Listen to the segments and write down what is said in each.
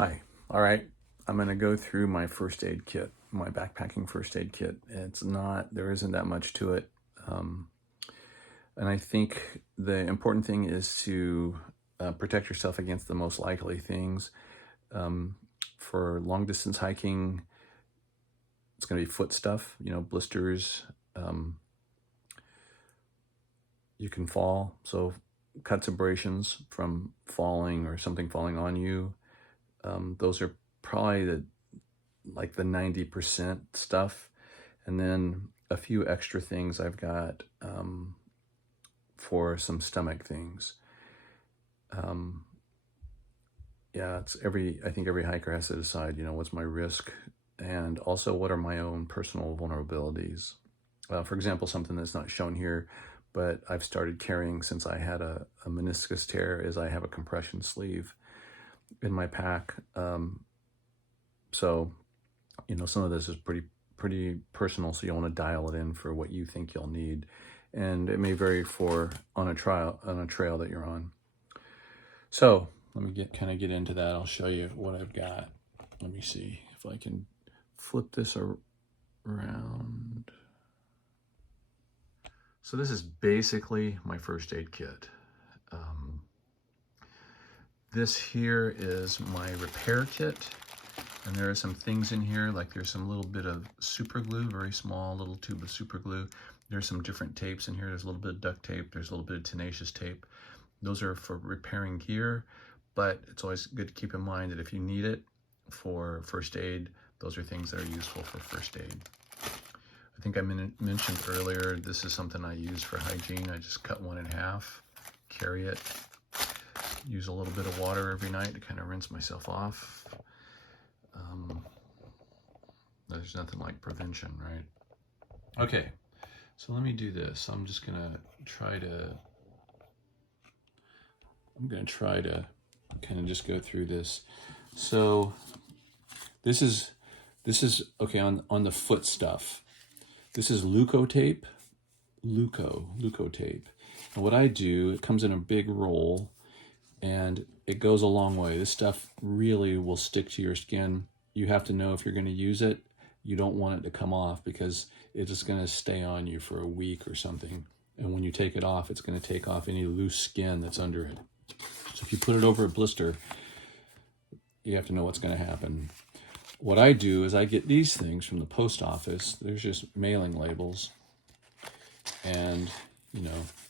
Hi. All right. I'm going to go through my first aid kit, my backpacking first aid kit. There isn't that much to it. Um, and I think the important thing is to protect yourself against the most likely things. Um, for long distance hiking, it's going to be foot stuff, blisters. You can fall. So cuts, abrasions from falling or something falling on you. Those are probably the 90% stuff. And then a few extra things I've got for some stomach things. Yeah, I think every hiker has to decide, what's my risk and also what are my own personal vulnerabilities. For example, something that's not shown here, but I've started carrying since I had a meniscus tear, is I have a compression sleeve in my pack. So some of this is pretty personal, so you want to dial it in for what you think you'll need, and it may vary on a trail that you're on. So let me get into that. I'll show you what I've got. Let me see if I can flip this around. So this is basically my first aid kit. This here is my repair kit. And there are some things in here, like there's some little bit of super glue, very small little tube of super glue. There's some different tapes in here. There's a little bit of duct tape. There's a little bit of tenacious tape. Those are for repairing gear, but it's always good to keep in mind that if you need it for first aid, those are things that are useful for first aid. I think I mentioned earlier, this is something I use for hygiene. I just cut one in half, carry it, use a little bit of water every night to kind of rinse myself off. There's nothing like prevention, right? Okay, so let me do this. I'm gonna try to kind of just go through this. So this is okay on the foot stuff. This is Leuco tape. Leuco tape. And what I do, it comes in a big roll and it goes a long way. This stuff really will stick to your skin. You have to know if you're going to use it, you don't want it to come off because it's just going to stay on you for a week or something. And when you take it off, it's going to take off any loose skin that's under it. So if you put it over a blister, you have to know what's going to happen. What I do is I get these things from the post office. There's just mailing labels. And,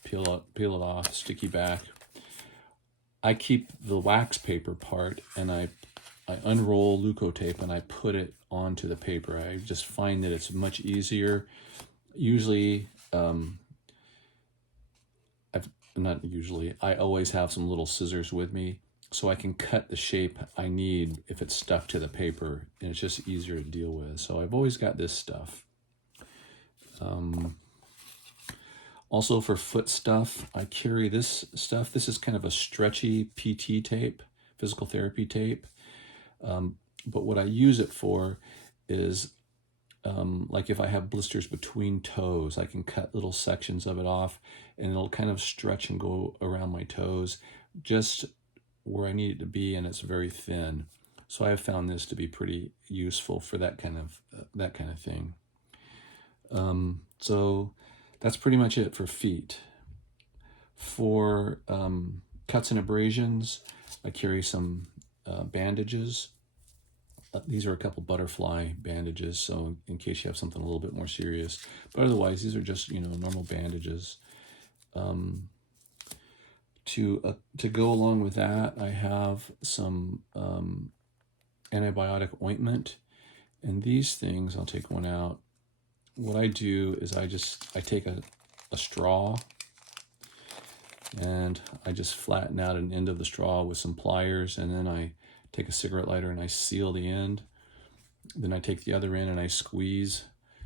peel it off, sticky back. I keep the wax paper part and I unroll Leuco tape and I put it onto the paper. I just find that it's much easier. Usually, I always have some little scissors with me so I can cut the shape I need if it's stuck to the paper, and it's just easier to deal with. So I've always got this stuff. Also for foot stuff, I carry this stuff. This is kind of a stretchy PT tape, physical therapy tape. But what I use it for is like if I have blisters between toes, I can cut little sections of it off and it'll kind of stretch and go around my toes just where I need it to be, and it's very thin. So I've found this to be pretty useful for that kind of thing. So that's pretty much it for feet. For cuts and abrasions, I carry some bandages. These are a couple butterfly bandages, so in case you have something a little bit more serious. But otherwise, these are just normal bandages. To go along with that, I have some antibiotic ointment, and these things, I'll take one out. What I do is I take a straw and I just flatten out an end of the straw with some pliers, and then I take a cigarette lighter and I seal the end. Then I take the other end and I squeeze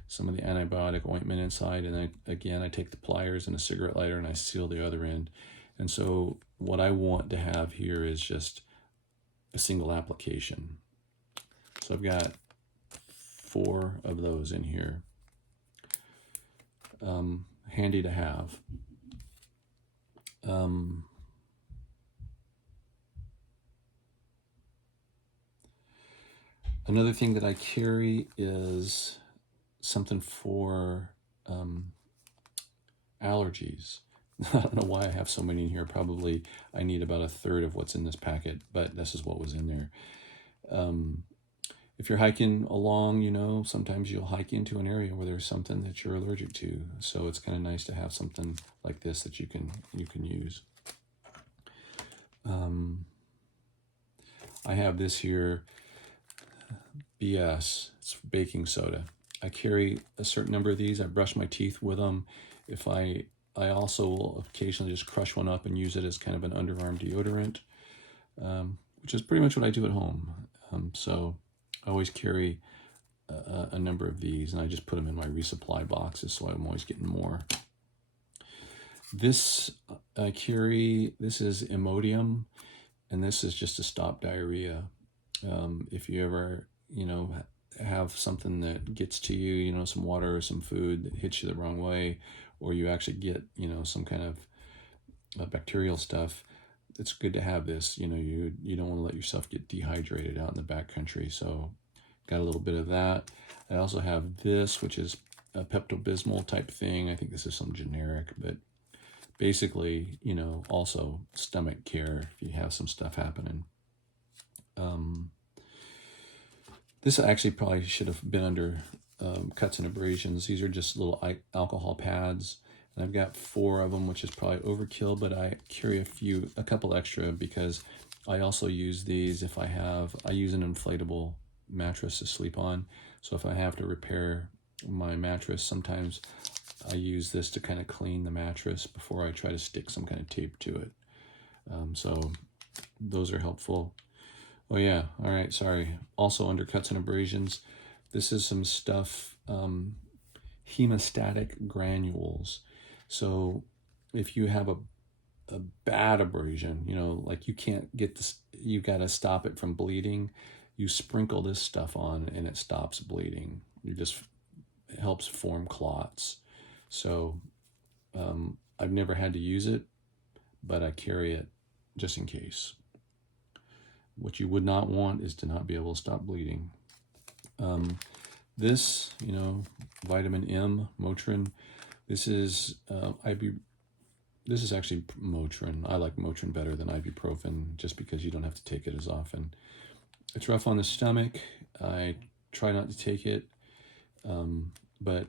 some of the antibiotic ointment inside, and I take the pliers and a cigarette lighter and I seal the other end. And so what I want to have here is just a single application. So I've got 4 of those in here. Handy to have. Another thing that I carry is something for allergies. I don't know why I have so many in here. Probably I need about a third of what's in this packet, but this is what was in there. If you're hiking along, you know, sometimes you'll hike into an area where there's something that you're allergic to. So it's kind of nice to have something like this that you can use. I have this here, BS. It's baking soda. I carry a certain number of these. I brush my teeth with them. If I also will occasionally just crush one up and use it as kind of an underarm deodorant, which is pretty much what I do at home. So I always carry a number of these, and I just put them in my resupply boxes, so I'm always getting more. This I carry, this is Imodium, and this is just to stop diarrhea. If you ever, you know, have something that gets to you, you know, some water or some food that hits you the wrong way, or you actually get, you know, some kind of bacterial stuff, it's good to have this. You know, you don't want to let yourself get dehydrated out in the backcountry. So got a little bit of that. I also have this, which is a Pepto-Bismol type thing. I think this is some generic, but basically, you know, also stomach care if you have some stuff happening. This actually probably should have been under cuts and abrasions. These are just little alcohol pads, and I've got 4 of them, which is probably overkill, but I carry a couple extra because I also use these if I use an inflatable mattress to sleep on. So if I have to repair my mattress, sometimes I use this to kind of clean the mattress before I try to stick some kind of tape to it. So those are helpful. Oh yeah, all right, sorry. Also under cuts and abrasions, this is some stuff, hemostatic granules. So if you have a bad abrasion, you know, like you can't get this, you got to stop it from bleeding, you sprinkle this stuff on and it stops bleeding. It helps form clots. So I've never had to use it, but I carry it just in case. What you would not want is to not be able to stop bleeding. This, you know, vitamin M, Motrin. This is this is actually Motrin. I like Motrin better than ibuprofen just because you don't have to take it as often. It's rough on the stomach. I try not to take it, but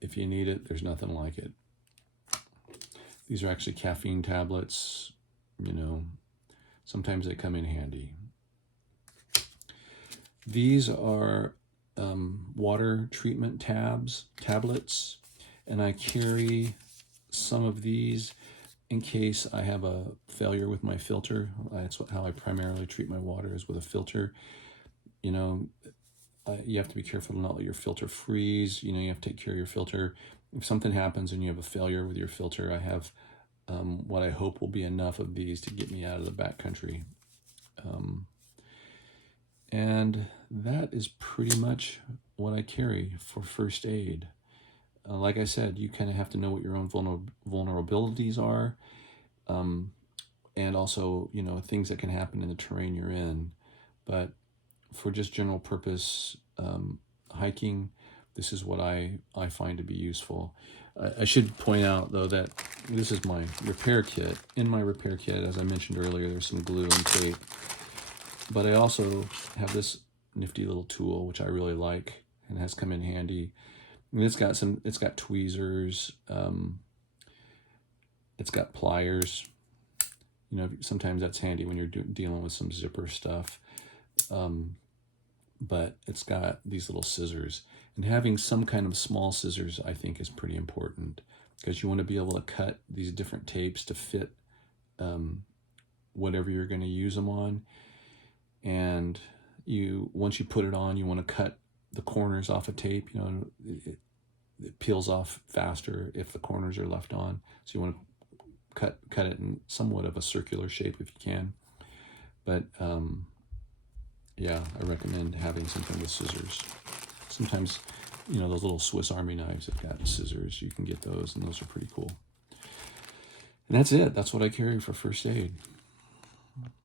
if you need it, there's nothing like it. These are actually caffeine tablets, you know. Sometimes they come in handy. These are water treatment tablets, and I carry some of these in case I have a failure with my filter. That's how I primarily treat my water, is with a filter. You know, you have to be careful to not let your filter freeze. You know, you have to take care of your filter. If something happens and you have a failure with your filter, I have what I hope will be enough of these to get me out of the backcountry. And that is pretty much what I carry for first aid. Like I said, you kind of have to know what your own vulnerabilities are, and also, you know, things that can happen in the terrain you're in. But for just general purpose hiking, this is what I find to be useful. I should point out, though, that this is my repair kit. In my repair kit, as I mentioned earlier, there's some glue and tape. But I also have this nifty little tool, which I really like and has come in handy. And it's got tweezers, it's got pliers. You know, sometimes that's handy when you're dealing with some zipper stuff. But it's got these little scissors. And having some kind of small scissors, I think, is pretty important, because you want to be able to cut these different tapes to fit whatever you're going to use them on. And once you put it on, you want to cut the corners off a tape. You know, it peels off faster if the corners are left on. So you want to cut it in somewhat of a circular shape if you can. But yeah, I recommend having something with scissors. Sometimes, you know, those little Swiss Army knives have got scissors. You can get those, and those are pretty cool. And that's it. That's what I carry for first aid.